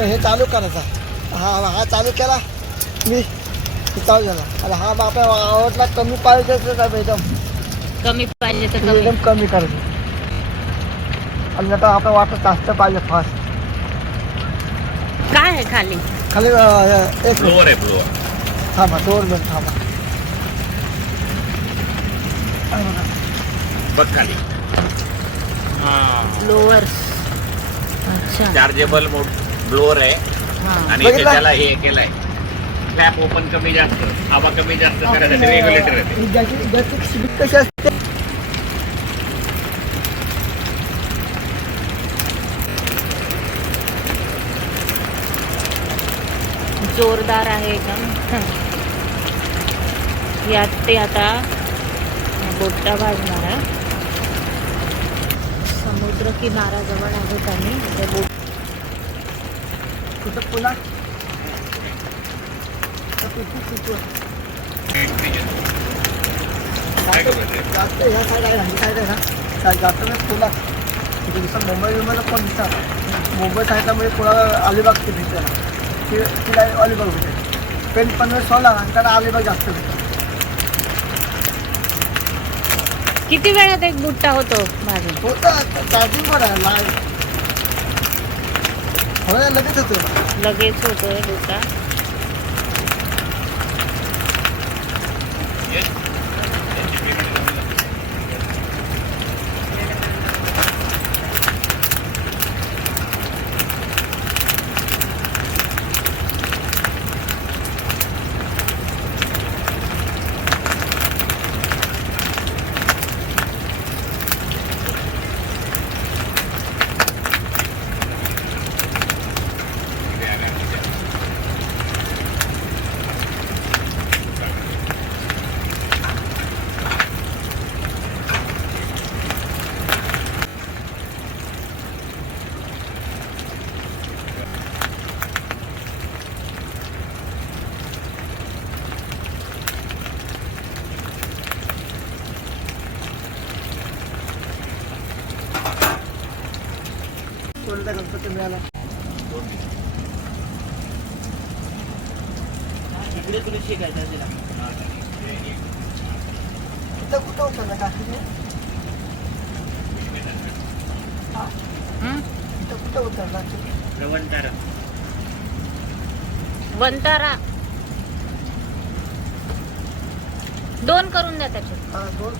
हे चालू करायचा. हा चालू केला मी, चालू झाला. आणि हा बापा आवडला कमी पाहिजे एकदम कमी पाहिजे तर कमी. एकदम कमी करायचं. आणि आता आपण वाटत जास्त पाहिजे फास्ट. काय आहे खाली? खाली एक ब्लोअर आहे ब्लोअर. थांबा 2 मिनिट थांबा. बघ खाली लोअर. अच्छा. चार्जेबल ब्लोअर आहे. हा. आणि बघितलं? त्याला हे केलंय फ्लॅप ओपन कमी जास्त, हवा कमी जास्त करायसाठी रेग्युलेटर आहे. ज्याची स्पीड कशी असते जोरदार आहे एकदम. यात ते आता बोटा भाजणार आहे. समुद्र किनाऱ्याजवळ आहेत आणि ते बोट. कुठं पुन्हा जास्त ह्या साईड आहे ना, ही साईड आहे ना, जास्त वेळ पुन्हा म्हणजे जसं मुंबईला पण दिसतात. मुंबई साईडला म्हणजे कोणाला अलिबाग ते दिसते ना, तिला अलिबाग भेटेल. पेन 15 सोडला ना त्याला अलिबाग जास्त भेटतं. किती वेळात एक बुट्टा होतो भाजी? होतं चार्जिंग पण आहे लाईट. हो लगेच होतो. लगेच होतोय बुट्टा. कोणता गणपती मिळाला इकडे तुला शिकायचं तिला. इथं कुठं होतं ना काकीने? इथं कुठं होतं ना? वंतारा 2 करून द्या त्याचे. हा 2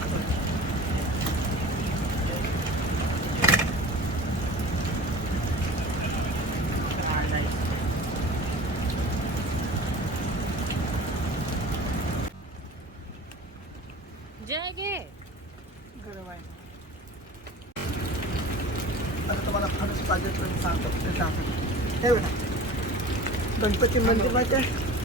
जय घे. गरम आहे. आता तुम्हाला फणस पाहिजे तर मी सांगतो ते सांगतो. हे बघा गणपती मंदिर माहिती आहे.